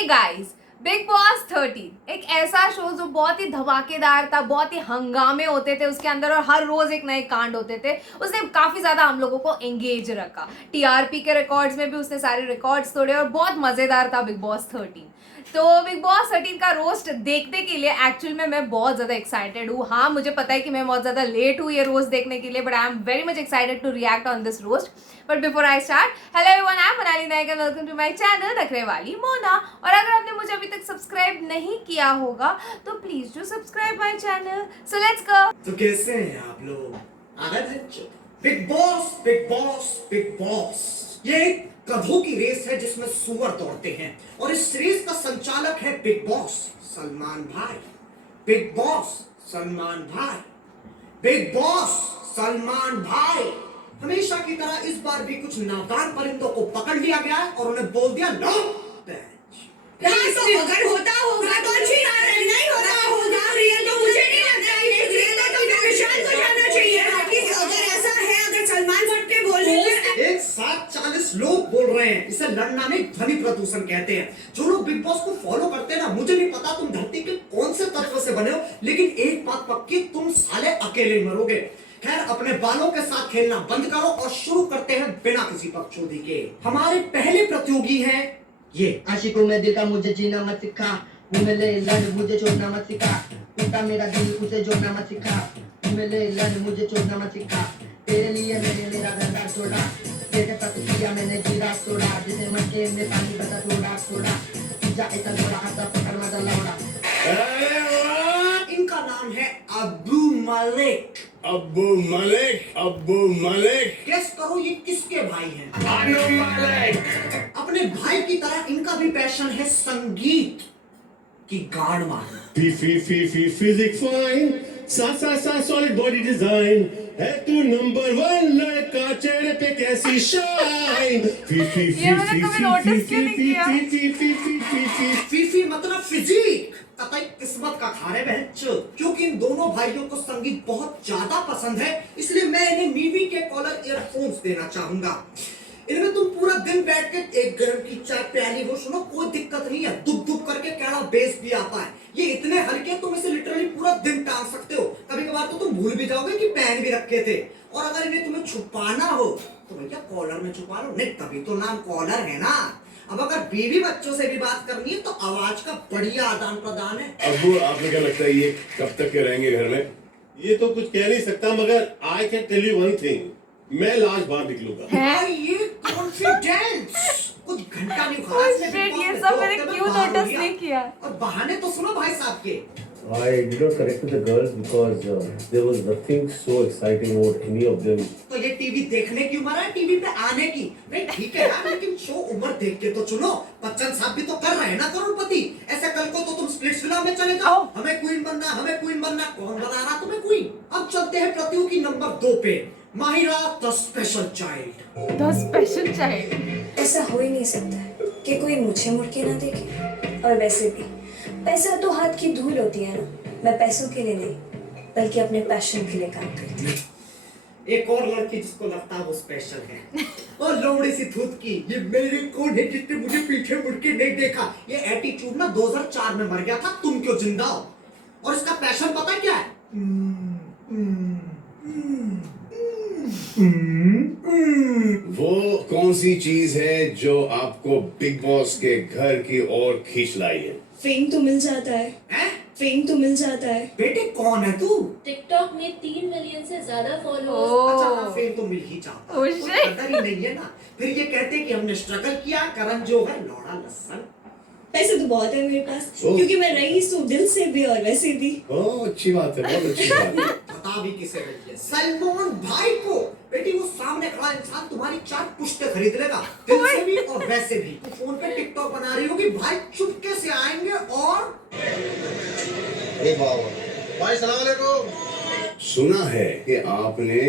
Hey guys, big Boss 13 एक ऐसा show जो बहुत ही धमाकेदार था, बहुत ही हंगामे होते थे उसके अंदर और हर रोज एक नए कांड होते थे। उसने काफी ज्यादा हम लोगों को एंगेज रखा। टीआरपी के रिकॉर्ड्स में भी उसने सारे रिकॉर्ड्स तोड़े और बहुत मजेदार था बिग बॉस 13। तो बिग बॉस 13 का रोस्ट देखने के लिए एक्चुअल में मैं बहुत ज्यादा एक्साइटेड हूँ। हाँ, मुझे पता है कि मैं बहुत ज्यादा लेट हूँ ये रोस्ट देखने के लिए, but I am very much excited to react on this roast. But before I start, hello everyone, I am Monali Nayak and welcome to my channel नखरे वाली मोना। और अगर आपने मुझे अभी तक सब्सक्राइब नहीं किया होगा तो please do subscribe my channel. So let's go. तो कैसे हैं आप लोग? आगे big boss big boss big boss, ये एक गधों की रेस है जिसमें सुअर दौड़ते हैं और इस रेस का संचालक है बिग बॉस सलमान भाई। बिग बॉस सलमान भाई, बिग बॉस सलमान भाई। हमेशा की तरह इस बार भी कुछ नादान परिंदों को पकड़ लिया गया है और उन्हें बोल दिया नो बेंच। अगर होता होगा तो अच्छी बात है, नहीं होता होगा रियल तो मुझे नहीं लगता है रियल तो विशाल को जाना चाहिए। बाकी अगर ऐसा है, अगर सलमान भट्ट के बोलने पे एक साथ 40 लोग बोल रहे हैं, इसे लड़ना में ध्वनि प्रदूषण कहते हैं। जो लोग बिग बॉस को फॉलो करते हैं ना, मुझे नहीं पता तुम धरती के कौन से तत्व से बने हो, लेकिन एक बात पक्की, तुम साले अकेले ही मरोगे। खैर, अपने बालों के साथ खेलना बंद करो और शुरू करते हैं बिना किसी पक्षोधी के। हमारे पहले प्रतियोगी हैं ये। आशिकों में दिल का मुझे जीना मत सिखा, मिले लड़ मुझे छोड़ना मत सिखा, टूटा मेरा दिल उसे जोड़ना मत सिखा, मिले लड़ मुझे छोड़ना मत सिखा, तेरे लिए मैंने मेरा घर बार छोड़ा, तेरे साथ किया मैंने जीरा तोड़ा, जिसे मटके में पानी बता थोड़ा थोड़ा, जा ऐसा थोड़ा हाथा पकड़ मजा लौड़ा। इनका नाम है अब्दू मलिक। अब्बू मलिक, अब्बू मलिक। गेस करो ये किसके भाई हैं? अनु मलिक। अपने भाई की तरह इनका भी पैशन है संगीत की गाड़ मारना। फिजिक्स फाइन, सा सॉलिड बॉडी डिजाइन है, तू नंबर 1 लड़का, चेहरे पे कैसी शाइन। ये मैंने कभी नोटिस क्यों नहीं किया? फीफी मतलब फिजिक। कतई किस्मत का खारे बहच, क्योंकि इन दोनों भाइयों को संगीत बहुत ज्यादा पसंद है, इसलिए मैं इन्हें मीवी के कॉलर ईयरफोन्स देना चाहूंगा। इनमें तुम पूरा दिन बैठ के एक गर्म की चाय प्याली वो सुनो, कोई दिक्कत नहीं है। दुब दुब करके कैड़ा बेस भी आता है। ये इतने हल्के, तुम इसे लिटरली पूरा दिन टांग सकते हो। कभी कभार तो तुम भूल भी जाओगे कि पहन भी रखे थे। और अगर इन्हें तुम्हें छुपाना हो तो भैया कॉलर में छुपा लो, नहीं तभी तो नाम कॉलर है ना। अब अगर बीवी बच्चों से भी बात करनी है तो आवाज का बढ़िया आदान प्रदान है। अब्बू, आपको क्या लगता है ये कब तक के रहेंगे घर में? ये तो कुछ कह नहीं सकता, मगर I can tell you one thing, मैं लास्ट बार निकलूंगा। भाई ये कॉन्फिडेंस कुछ घंटा नहीं उखाड़ा इसने। Shit, ये सब मैंने क्यों नोटिस नहीं किया? और बहाने तो सुनो भाई साहब के। I did not connect with the girls because there was nothing so exciting about any of them. तो ये टीवी देखने की उम्र है, टीवी पे आने की नहीं। ठीक है यार, लेकिन शो उम्र देख के तो चुनो। बच्चन साहब भी तो कर रहे हैं ना करोड़पति। ऐसे कल को तो तुम स्प्लिट्सविला में चले जाओ, हमें क्वीन बनना, हमें क्वीन बनना। कौन बना रहा तुम्हें क्वीन? अब चलते हैं प्रतियोगी नंबर 2 पे, Mahira the special child. The special child. ऐसा हो ही नहीं सकता है कि कोई मुझे मुड़ के ना देखे। और वैसे भी पैसा तो हाथ की धूल होती है ना। मैं पैसों के लिए नहीं बल्कि अपने पैशन के लिए काम करती हूँ। एक और लड़की जिसको लगता है वो स्पेशल है और लोमड़ी सी धूत की, ये मेरे कौन है जिसने मुझे पीछे मुड़ के नहीं देखा। ये एटीट्यूड ना 2004 में मर गया था, तुम क्यों जिंदा हो? और इसका पैशन पता क्या है? वो कौन सी चीज है जो आपको बिग बॉस के घर की ओर खींच लाई है? फेम तो मिल जाता है, हैं? फेम तो मिल जाता है। बेटे कौन है तू? टिकटॉक में 3 मिलियन से ज्यादा फॉलोअर्स। अच्छा हाँ, फेम तो मिल ही जाता है, Oh, कोई shit. कदर ही नहीं है ना। फिर ये कहते कि हमने स्ट्रगल किया, करण जो है लौड़ा लस्सन। पैसे तो बहुत है मेरे पास, ओ। क्योंकि मैं रईस हूँ दिल से भी और वैसे भी। ओह, अच्छी बात है, बहुत अच्छी बात है। बता भी किसे रही है? सलमान भाई को। बेटी वो सामने खड़ा इंसान तुम्हारी 4 पुश्ते खरीद लेगा, दिल से भी और वैसे भी। तू फोन पे टिकटॉक बना रही होगी, भाई चुपके से आएंगे और भाई सलाम अलैकुम। सुना है कि आपने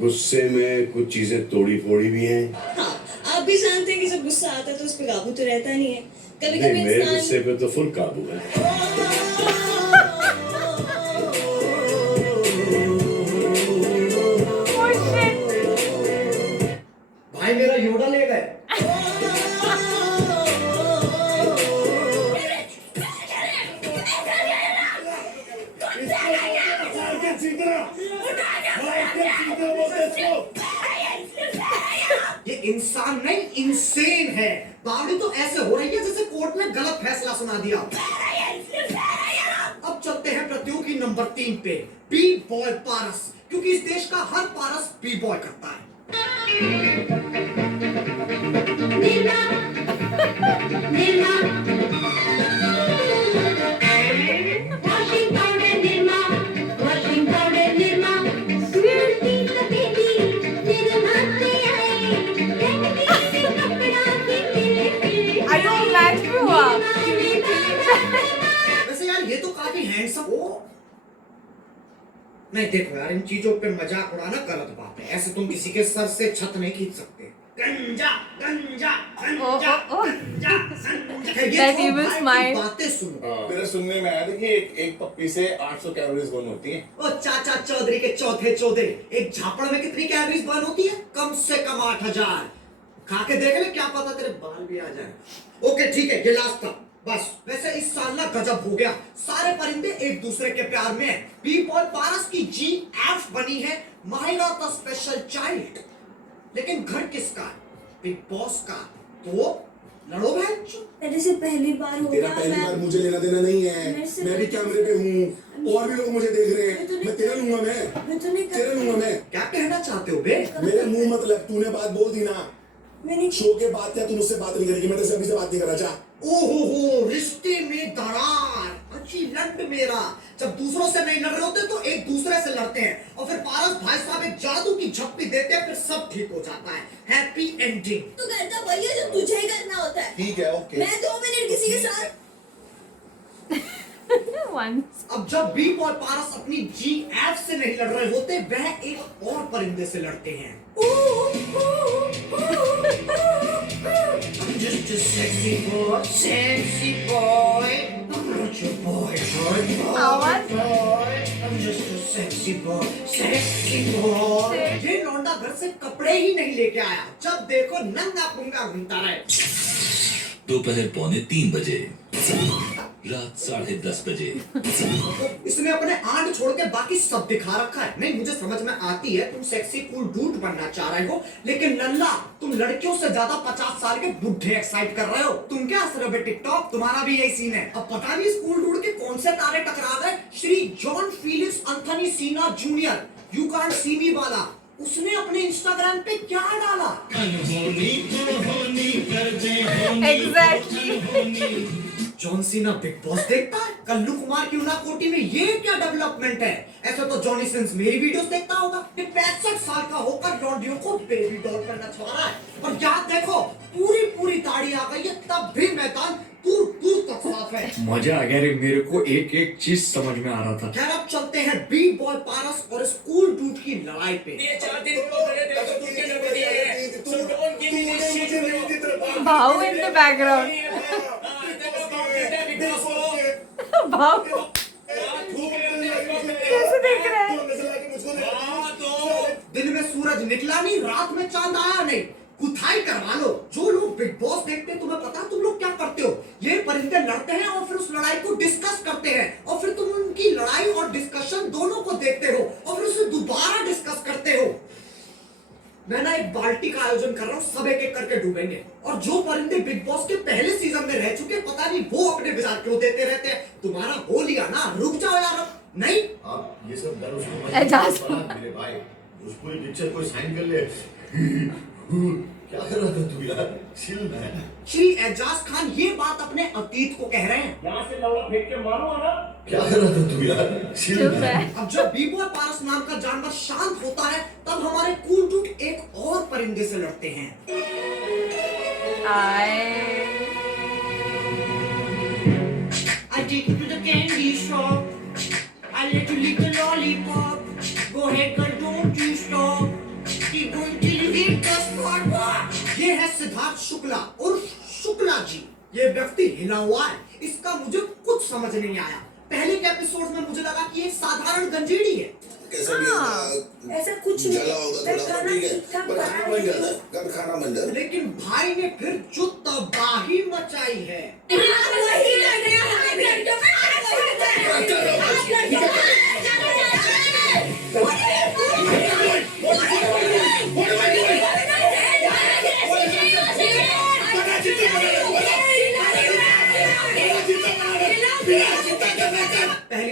गुस्से में कुछ चीजें तोड़ी फोड़ी भी हैं। हाँ, आप भी जानते हैं कि जब गुस्सा आता है तो उस पर काबू तो रहता नहीं है। कभी नहीं, कभी मेरे इंसान गुस्से पे तो फुल काबू है। भाई मेरा योड़ा ले गए। तावड़ी तो ऐसे हो रही है जैसे कोर्ट में गलत फैसला सुना दिया। अब चलते हैं प्रतियोगी नंबर 3 पे, बी बॉय पारस, क्योंकि इस देश का हर पारस बी बॉय करता है। अयो मैच भी हुआ। वैसे यार ये तो काफी हैंडसम हो। नहीं देखो यार, इन चीजों पे मजाक उड़ाना गलत बात है। ऐसे तुम किसी के सर से छत नहीं खींच सकते। गंजा गंजा गंजा गंजा गंजा। ये That तो evil भाई की smile. बातें सुनो। मेरे सुनने में आया था कि एक पप्पी से 800 कैलोरीज बर्न होती हैं। ओ चाचा चौधरी के चौथे चौधे, एक झापड़ में कितनी कैलोरीज बर्न होती है? कम से कम 8000। खा के देख ले, क्या पता तेरे बाल भी आ जाए। ओके ठीक है, ये लास्ट था बस। वैसे इस साल ना गजब हो गया, सारे परिंदे एक दूसरे के प्यार में हैं। बी बॉय पारस की GF बनी है माहिरा द स्पेशल चाइल्ड। लेकिन घर किसका है? बिग बॉस का। तो लड़ो बहन। मेरे से पहली बार हो तेरा गया। पहली बार मैं मुझे लेना देना नहीं है। मेरे से मैं भी कैमरे पे हूँ और भी लोग मुझे देख रहे हैं। मैं तेरा लूंगा, मैं तो नहीं तेरा लूंगा मैं। क्या कहना चाहते हो बे? मेरे मुंह मत लग, तूने बात बोल दी ना। मैंने शो के बाद क्या तू मुझसे बात नहीं करेगी? मैं तेरे से अभी से बात नहीं कर रहा। जा। ओहो, रिश्ते में दरार। अच्छी लंड मेरा। जब दूसरों से नहीं लड़ रहे होते तो एक दूसरे से लड़ते हैं, और फिर पारस भाई साहब एक जादू की झप्पी देते हैं, फिर सब ठीक हो जाता है। Happy ending. तू करता वही है जो तुझे ही करना होता है। ठीक है, ओके। मैं 2 मिनट किसी के साथ Once. अब जब बी बॉय पारस अपनी GF से नहीं लड़ रहे होते, वह एक और परिंदे से लड़ते हैं। I'm just a sexy boy, sexy boy. I'm not your boyfriend, आवाज? boy. I'm just a sexy boy, sexy boy. ये लौंडा घर से कपड़े ही नहीं लेके आया, जब देखो नंगा पुंगा घूमता रहे। दोपहर 2:45 बजे, रात 10:30 बजे। इसने अपने आंट छोड़ के बाकी सब दिखा रखा है। नहीं, मुझे समझ में आती है तुम सेक्सी कूल डूड बनना चाह रहे हो, लेकिन नल्ला तुम लड़कियों से ज्यादा 50 साल के बुढ़े एक्साइट कर रहे हो। तुम क्या हंस रहे हो बे टिकटॉक? तुम्हारा भी यही सीन है। अब पता नहीं इस कूल डूड के कौन से तारे टकरा गए। श्री जॉन फीलिक्स एंथनी सीना जूनियर, यू कांट सी मी वाला, उसने अपने इंस्टाग्राम पे क्या डाला? Exactly. John Cena big boss देखता है? कल्लू कुमार की उना कोटी में ये क्या डेवलपमेंट है? ऐसे तो जॉनी सिंस मेरी वीडियोस देखता होगा। ये 65 साल का होकर लौंडियों को बेबी डॉल पर नचवा रहा है। और याद देखो, पूरी दाढ़ी आ गई है, तब भी मैदान दूर दूर तक साफ है। मजा आ गया रे, मेरे को एक एक चीज समझ में आ रहा था। खैर अब चलते हैं बी बॉय पारस और स्कूल डूड की लड़ाई पे। Bow in the background. Bow. कैसे देख रहा है? दिन में सूरज निकला नहीं, रात में चांद आया नहीं, कुथाई करवा लो। जो लोग बिग बॉस देखते हैं, तुम्हें पता है तुम लोग क्या करते हो? ये परिंदे लड़ते हैं और फिर उस लड़ाई को डिस्कस करते हैं, और फिर तुम उनकी लड़ाई और डिस्कशन दोनों को देखते हो, और फिर उसे दोबारा डिस्कस करते हो। मैं ना एक बाल्टी का आयोजन कर रहा हूँ, सब एक एक करके डूबेंगे, और जो परिंदे बिग बॉस के पहले सीजन में रह चुके, पता नहीं वो अपने विचार क्यों देते रहते हैं। तुम्हारा हो लिया ना, रुक जाओ यार। नहीं, आप ये सब डर उसको एजाज। मेरे भाई, उस पूरी पिक्चर कोई साइन कर ले। क्या कर रहा था तू यार? Chill man. श्री एजाज खान ये बात अपने अतीत को कह रहे हैं। यहाँ से लौड़ा फेंक के मारो ना। क्या कर रहा था तू यार? चिल चुप मैन। है। अब जब बी बॉय पारस नाम का जानवर शांत होता है, तब हमारे कूल डूड एक और परिंदे से लड़ते हैं। I take you to the candy shop. I let you lick the lollipop. Go ahead, girl, don't you stop. Keep going till you hit the spot. ये है सिद्धार्थ शुक्ला उर्फ शुक्ला जी। ये व्यक्ति हिला हुआ है, इसका मुझे कुछ समझ नहीं आया। पहले के एपिसोड में मुझे लगा कि एक साधारण गंजेड़ी है। कैसा भी होगा, ऐसा कुछ नहीं। जला होगा मैं थोड़ा, खाना ठीक है, ठीक ठाक पर बना खाना बन रही जाता है, हूँ। कब खाना बन जाता है। लेकिन भाई ने फिर जो तबाही मचाई है। वही लग रहा है, आप लड़कियों में आग लगता है। आप लड़कियों में आग लगता है।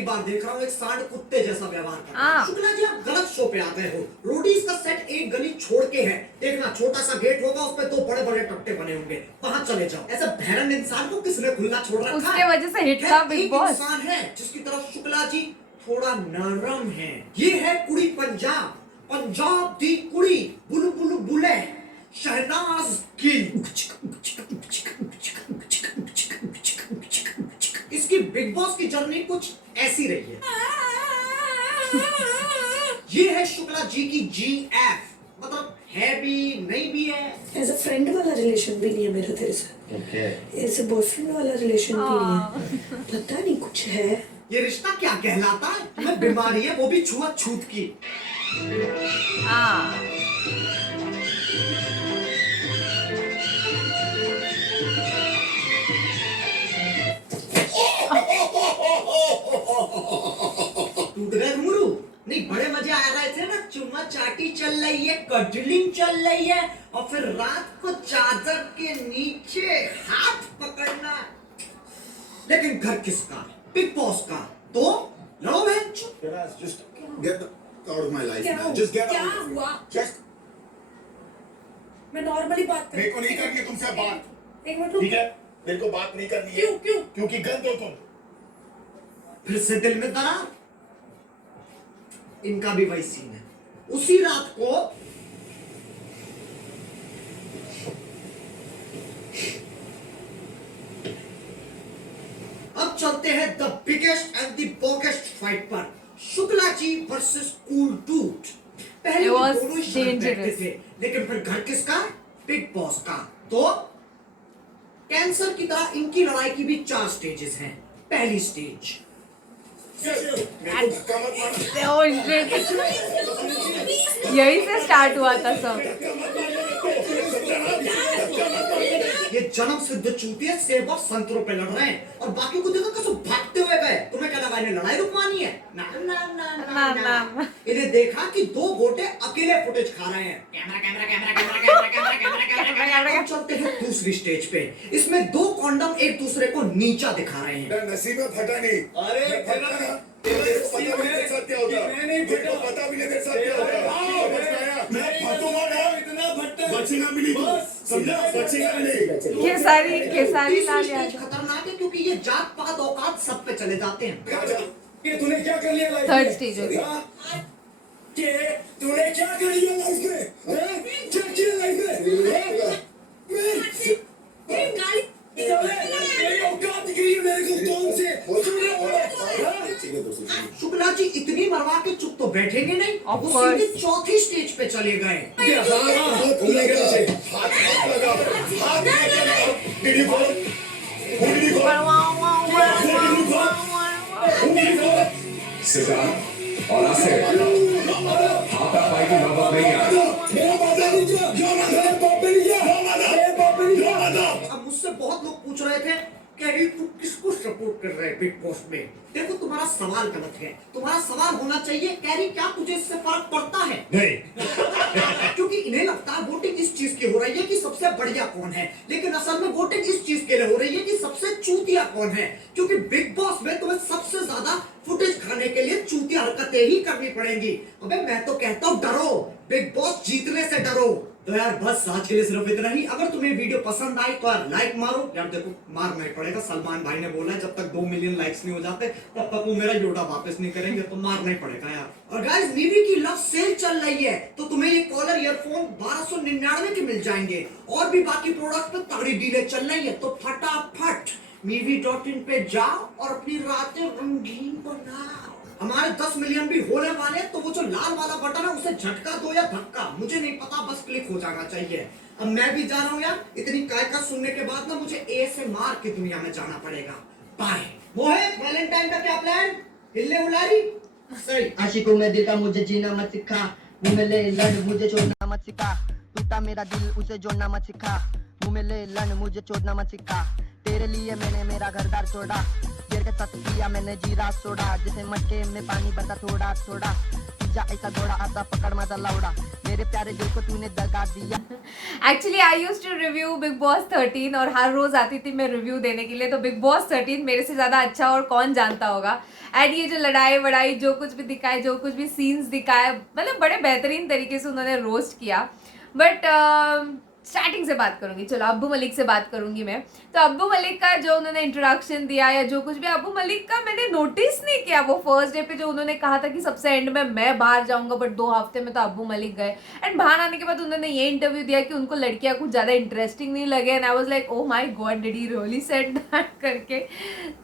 बार देख रहा हूँ एक सांड कुत्ते जैसा व्यवहार कर रहा हाँ। है। शुक्ला जी आप गलत शो पे आ गए हो। रोडीज का सेट एक गली छोड़ के है, देखना छोटा सा गेट होगा, उस पे 2 बड़े बड़े टट्टे बने होंगे, वहां चले जाओ। ऐसा भैरन इंसान को किसने खुला छोड़ रखा है? उसके वजह से हिट था बिग एक बॉस। इंसान है जिसकी तरफ शुक्ला जी थोड़ा नरम है। ये है कुड़ी पंजाब, पंजाब दी कुड़ी, बुलु बुलु बुले, शहनाज गिल। इसकी बिग बॉस की जर्नी कुछ ऐसी रही है। ये है शुक्ला जी की GF, मतलब है भी नहीं भी है। एज अ फ्रेंड वाला रिलेशन भी नहीं है मेरा तेरे साथ, एज अ बॉयफ्रेंड वाला रिलेशन भी नहीं है, पता नहीं कुछ है। ये रिश्ता क्या कहलाता है? तुम्हें बीमारी है, वो भी छुआछूत की। हाँ टूट गए घुंघरू? नहीं, बड़े मजे आ रहे थे ना, चुम्मा चाटी चल रही है, कडलिंग चल रही है, और फिर रात को चादर के नीचे हाथ पकड़ना। लेकिन घर किसका? बिग बॉस का। तो लड़ो बहन। Just get out of my life, क्या man. Just get क्या out. हुआ? Just मैं नॉर्मली बात कर मेरे को नहीं करनी है तुमसे बात, एक मिनट रुक। ठीक है? मेरे को बात नहीं करनी है। क्यों क्यों? क्योंकि गंद हो तुम। फिर से दिल में दरार। इनका भी वही सीन है। उसी रात को अब चलते हैं the biggest and the boggest fight पर, Shukla ji versus cool dude. पहले It तो was दोनों ही शांत बैठते dangerous. थे, लेकिन फिर घर किसका? बिग बॉस का। तो कैंसर की तरह इनकी लड़ाई की भी 4 स्टेजेस हैं। पहली स्टेज, मेरे को धक्का मत मारना। Oh, shit. यही से स्टार्ट हुआ था सब। ये जन्म सिद्ध चूतिया सेब और संतरों पे लड़ रहे हैं, और बाकी को देखो कैसे भागते हुए गए। तुम्हें क्या लगा इन्हें लड़ाई रुकवानी है? ना ना ना ना ना। इन्हें देखा कि 2 गोटे अकेले फुटेज खा रहे हैं। Camera camera camera camera camera camera camera camera camera. अब चलते हैं दूसरी स्टेज पे। इसमें 2 कॉन्डम एक दूसरे को नीचा दिखा रहे हैं। मेरा नसीब में फटा नहीं। अरे मैं फटा ना, तेरे को पता भी नहीं मेरे साथ क्या होता। तेरे को पता भी नहीं मेरे साथ क्या होता। मैं फटूंगा ना, इतना फटता बचेगा भी नहीं, समझा? बचेगा भी नहीं। केसारी लाल तीसरी यादव। स्टेज खतरनाक है क्योंकि ये जात पात औकात सब पे चले जाते हैं। ये तूने क्या कर लिया लाइफ Third में? stage होगी। हाँ? कि तूने क्या कर लिया लाइफ में? हाँ? क्या किया लाइफ में? हाँ? मैं गाली मेरी औकात दिख रही है मेरे को कौन से? शुक्ला जी इतनी मरवा के चुप तो बैठेंगे नहीं, Of वो course. सीधे चौथी स्टेज पे चले गए। और ऐसे हाथापाई की नौबत नहीं आई। अब मुझसे बहुत लोग पूछ रहे थे कैरी तू किसको सपोर्ट कर रहे है बिग बॉस में? देखो तुम्हारा सवाल गलत है। तुम्हारा सवाल होना चाहिए कैरी क्या तुझे इससे फर्क पड़ता है? नहीं। क्योंकि इन्हें लगता है वोटिंग इस चीज की हो रही है कि सबसे बढ़िया कौन है, लेकिन असल में वोटिंग इस चीज के लिए हो रही है कि सबसे चूतिया कौन है। क्योंकि बिग बॉस में तुम्हें सबसे ज्यादा फुटेज खाने के लिए चूतिया हरकतें ही करनी पड़ेंगी। अबे मैं तो कहता हूँ डरो, बिग बॉस जीतने से डरो। तो यार बस आज के लिए सिर्फ इतना ही। अगर तुम्हें वीडियो पसंद आई तो यार लाइक मारो। यार देखो मारना ही पड़ेगा, सलमान भाई ने बोला है जब तक 2 मिलियन लाइक्स नहीं हो जाते तब तक वो मेरा योटा वापस नहीं करेंगे, तो मारना ही पड़ेगा यार। और गाइस नीवी की लव सेल चल रही है, तो तुम्हें ये कॉलर ईयरफोन 1299 के मिल जाएंगे, और भी बाकी प्रोडक्ट पे तगड़ी डीलें चल रही है। तो फटाफट movie.in पे जाओ और अपनी रातें रंगीन बनाओ। हमारे 10 मिलियन भी होने वाले, तो वो जो लाल वाला बटन है उसे झटका दो या धक्का, मुझे नहीं पता, बस क्लिक हो जाना चाहिए। अब मैं भी जा रहा हूँ यार, इतनी कायका सुनने के बाद ना मुझे ASMR की दुनिया में जाना पड़ेगा। बाय। मोहित वैलेंटाइन का क्या प्लान? हिलने उलारी? सही। आशिकों में दिल का मुझे जीना मत सिखा, मुंह में ले लन मुझे छोड़ना मत सिखा, टूटा मेरा दिल उसे जोड़ना मत सिखा, मुंह में ले लन मुझे छोड़ना मत सिखा, तेरे लिए मैंने मेरा घर दार छोड़ा, देर के साथ पिया मैंने जीरा सोडा, जैसे मटके में पानी बरसा थोड़ा थोड़ा, जा ऐसा घोड़ा आता पकड़ माता लौड़ा मेरे प्यारे दिल को तूने दगा दिया। Actually I use to review Bigg Boss 13 और हर रोज आती थी मैं रिव्यू देने के लिए, तो बिग बॉस 13 मेरे से ज़्यादा अच्छा और कौन जानता होगा। एंड ये जो लड़ाई वड़ाई जो कुछ भी दिखाए, जो कुछ भी सीन्स दिखाए, मतलब बड़े बेहतरीन तरीके से उन्होंने रोस्ट किया। बट स्टार्टिंग से बात करूंगी, चलो अब्बू मलिक से बात करूंगी मैं। तो अब्बू मलिक का जो उन्होंने इंट्रोडक्शन दिया या जो कुछ भी, अब्बू मलिक का मैंने नोटिस नहीं किया। वो फर्स्ट डे पे जो उन्होंने कहा था कि सबसे एंड में मैं बाहर जाऊंगा, बट 2 हफ्ते में तो अब्बू मलिक गए। एंड बाहर आने के बाद उन्होंने ये इंटरव्यू दिया कि उनको लड़कियां कुछ ज़्यादा इंटरेस्टिंग नहीं लगे। And I was like oh my God did he really said that करके।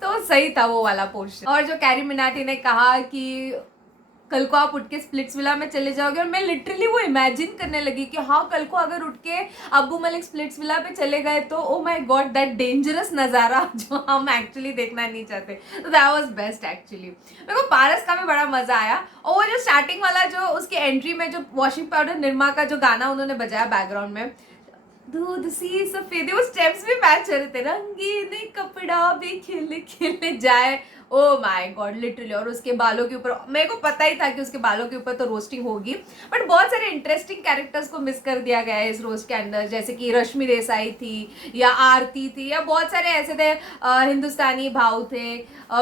तो सही था वो वाला पोर्शन। और जो कैरी मिनाटी ने कहा कि कल को आप उठ के स्प्लिट्स विला में चले जाओगे, और मैं लिटरली वो इमेजिन करने लगी कि हाँ कल को अगर उठ के अब्बू मलिक स्प्लिट्स विला पे चले गए तो oh my God that dangerous नज़ारा जो हम एक्चुअली देखना नहीं चाहते। तो दैट वाज बेस्ट एक्चुअली। मेरे को पारस का भी बड़ा मज़ा आया। और वो जो स्टार्टिंग वाला जो उसकी एंट्री में जो वॉशिंग पाउडर निरमा का जो गाना उन्होंने बजाया बैकग्राउंड में, दूध सी सफेद, वो स्टेप्स भी मैच हो रहे थे, रंगीन कपड़ा भी खिल खिल जाए। Oh my God literally. और उसके बालों के ऊपर, मेरे को पता ही था कि उसके बालों के ऊपर तो रोस्टिंग होगी, बट बहुत सारे इंटरेस्टिंग कैरेक्टर्स को मिस कर दिया गया है इस रोस्ट के अंदर, जैसे कि रश्मि देसाई थी या आरती थी या बहुत सारे ऐसे थे, हिंदुस्तानी भाव थे,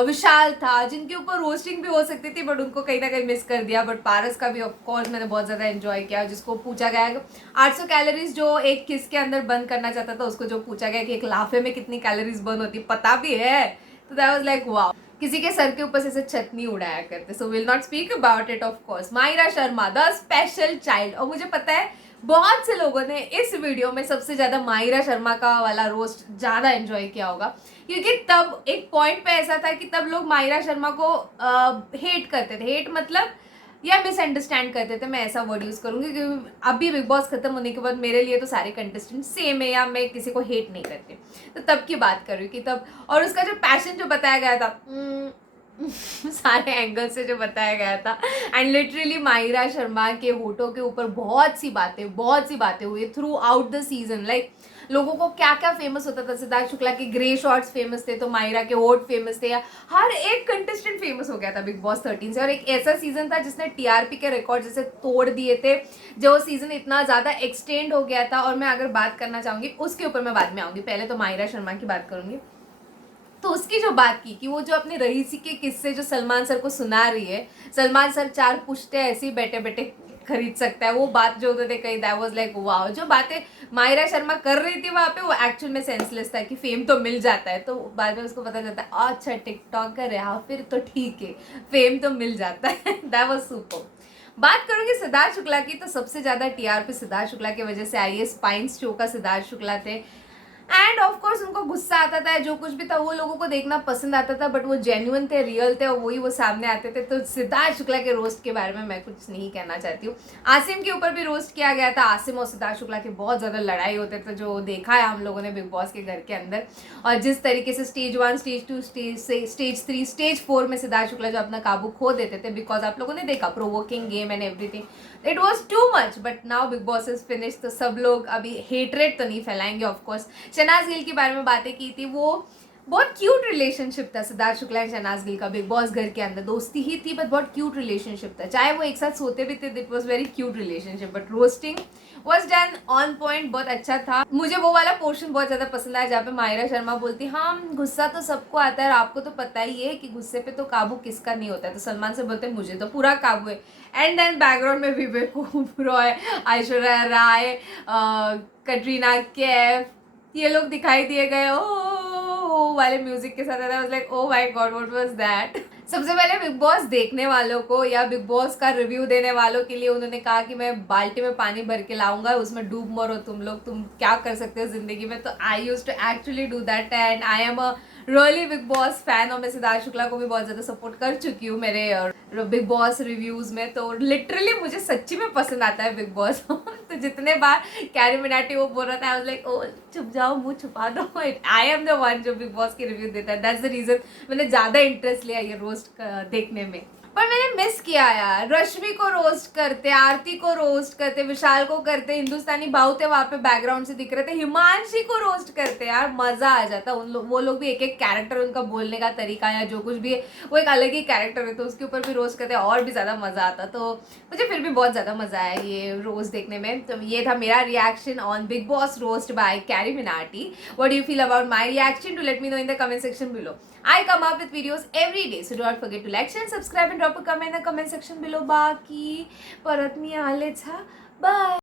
विशाल था, जिनके ऊपर रोस्टिंग भी हो सकती थी, बट उनको कहीं ना कहीं मिस कर दिया। बट पारस का भी ऑफकोर्स मैंने बहुत ज़्यादा एंजॉय किया, जिसको पूछा गया 800 कैलोरीज जो एक किस के अंदर बर्न करना चाहता था, उसको जो पूछा गया कि एक लाफे में कितनी कैलोरीज बर्न होती पता भी है, तो दैट वाज लाइक वाओ। किसी के सर के ऊपर से छत नहीं उड़ाया करते। So will not speak about it of course. Myra Sharma the special child. और मुझे पता है बहुत से लोगों ने इस वीडियो में सबसे ज़्यादा मायरा शर्मा का वाला रोस्ट ज़्यादा एंजॉय किया होगा, क्योंकि तब एक पॉइंट पे ऐसा था कि तब लोग मायरा शर्मा को हेट करते थे। हेट मतलब या मिसअंडरस्टैंड करते थे, मैं ऐसा वर्ड यूज़ करूँगी, क्योंकि अभी बिग बॉस खत्म होने के बाद मेरे लिए तो सारे कंटेस्टेंट सेम है, या मैं किसी को हेट नहीं करती। तो तब की बात कर रही हूँ कि तब, और उसका जो पैशन जो बताया गया था सारे एंगल से जो बताया गया था, एंड लिटरली मायरा शर्मा के होठों के ऊपर बहुत सी बातें हुई through out the season. Like लोगों को क्या क्या फेमस होता था, सिद्धार्थ शुक्ला के ग्रे शॉर्ट्स फेमस थे, तो मायरा के होठ फेमस थे, या हर एक कंटेस्टेंट फेमस हो गया था बिग बॉस 13 से। और एक ऐसा सीजन था जिसने टीआरपी के रिकॉर्ड जैसे तोड़ दिए थे, जो सीजन इतना ज़्यादा एक्सटेंड हो गया था। और मैं अगर बात करना चाहूँगी उसके ऊपर मैं बाद में आऊँगी, पहले तो मायरा शर्मा की बात करूँगी। तो उसकी जो बात की कि वो जो अपने रईसी के किस्से जो सलमान सर को सुना रही है, सलमान सर 4 पुश्ते ऐसे ही बैठे बैठे खरीद सकता है, वो बात जो उन्होंने कही दैट वाज लाइक वाओ। जो बातें मायरा शर्मा कर रही थी वहाँ पे, वो एक्चुअल में सेंसलेस था कि फेम तो मिल जाता है, तो बाद में उसको पता चलता है अच्छा टिकटॉकर है, हाँ फिर तो ठीक है, फेम तो मिल जाता है। That was super. बात करूँगी सिद्धार्थ शुक्ला की, तो सबसे ज़्यादा टीआरपी सिद्धार्थ शुक्ला की वजह से आई है। स्पाइंस शो का सिद्धार्थ शुक्ला थे, एंड ऑफ कोर्स उनको गुस्सा आता था, जो कुछ भी था वो लोगों को देखना पसंद आता था, बट वो जेन्युइन थे, रियल थे, और वही वो सामने आते थे। तो सिद्धार्थ शुक्ला के रोस्ट के बारे में मैं कुछ नहीं कहना चाहती हूँ। आसिम के ऊपर भी रोस्ट किया गया था। आसिम और सिद्धार्थ शुक्ला की बहुत ज़्यादा लड़ाई होते थे, जो देखा है हम लोगों ने बिग बॉस के घर के अंदर। और जिस तरीके से स्टेज 1, स्टेज 2, स्टेज 3, स्टेज 4 में सिद्धार्थ शुक्ला जो अपना काबू खो देते थे, बिकॉज आप लोगों ने देखा provoking game and everything, it was too much. But now big boss is finish, तो सब लोग अभी हेटरेट तो नहीं फैलाएंगे ऑफकोर्स। शहनाज गिल के बारे में बातें की थी, वो बहुत क्यूट रिलेशनशिप था सिद्धार्थ शुक्ला एंड शहनाज गिल का बिग बॉस घर के अंदर। दोस्ती ही थी, बट बहुत क्यूट रिलेशनशिप था, चाहे वो एक साथ सोते भी थे, it was very cute relationship. But roasting was done on point, बहुत अच्छा था। मुझे वो वाला पोर्शन बहुत ज़्यादा पसंद आया जहाँ पे मायरा शर्मा बोलती हाँ गुस्सा तो सबको आता है, आपको तो पता ही है कि गुस्से पे तो काबू किसका नहीं होता है। तो सलमान से बोलते मुझे तो पूरा काबू है। एंड देन बैकग्राउंड में विवेक रॉय, ऐश्वर्या राय, कटरीना कैफ, ये लोग दिखाई दिए गए ओ वाले म्यूजिक के साथ। I was like oh my God what was that. सबसे पहले बिग बॉस देखने वालों को या बिग बॉस का रिव्यू देने वालों के लिए उन्होंने कहा कि मैं बाल्टी में पानी भर के लाऊंगा, उसमें डूब मरो तुम लोग, तुम क्या कर सकते हो जिंदगी में। तो I used to actually do that, and I am a really Bigg Boss fan. और मैं सिद्धार्थ शुक्ला को भी बहुत ज़्यादा सपोर्ट कर चुकी हूँ मेरे बिग बॉस रिव्यूज़ में। तो लिटरली मुझे सच्ची में पसंद आता है बिग बॉस। तो जितने बार कैरी मिनाटी वो बोल रहा था, आई वाज लाइक ओ चुप जाओ, मुंह छुपा दो, आई एम द वन जो बिग बॉस की रिव्यू देता है। दैट्स द रीज़न मैंने ज़्यादा इंटरेस्ट लिया ये रोस्ट देखने में। पर मैंने मिस किया यार, रश्मि को रोस्ट करते, आरती को रोस्ट करते, विशाल को करते, हिंदुस्तानी बाउते वहां पे बैकग्राउंड से दिख रहे थे, हिमांशी को रोस्ट करते यार, मजा आ जाता। वो लोग भी एक एक कैरेक्टर, उनका बोलने का तरीका या जो कुछ भी है वो एक अलग ही कैरेक्टर है, तो उसके ऊपर भी रोस्ट करते और भी ज्यादा मजा आता। तो मुझे फिर भी बहुत ज्यादा मजा आया ये रोस्ट देखने में। तो ये था मेरा reaction on Bigg Boss roast by Carry Minati. What do you feel about my reaction? Do let me know in the comment section below. I come up with videos every day, so do not forget to like, share, and subscribe, and drop a comment in the comment section below. बाकी परत मी आलेच हा. Bye.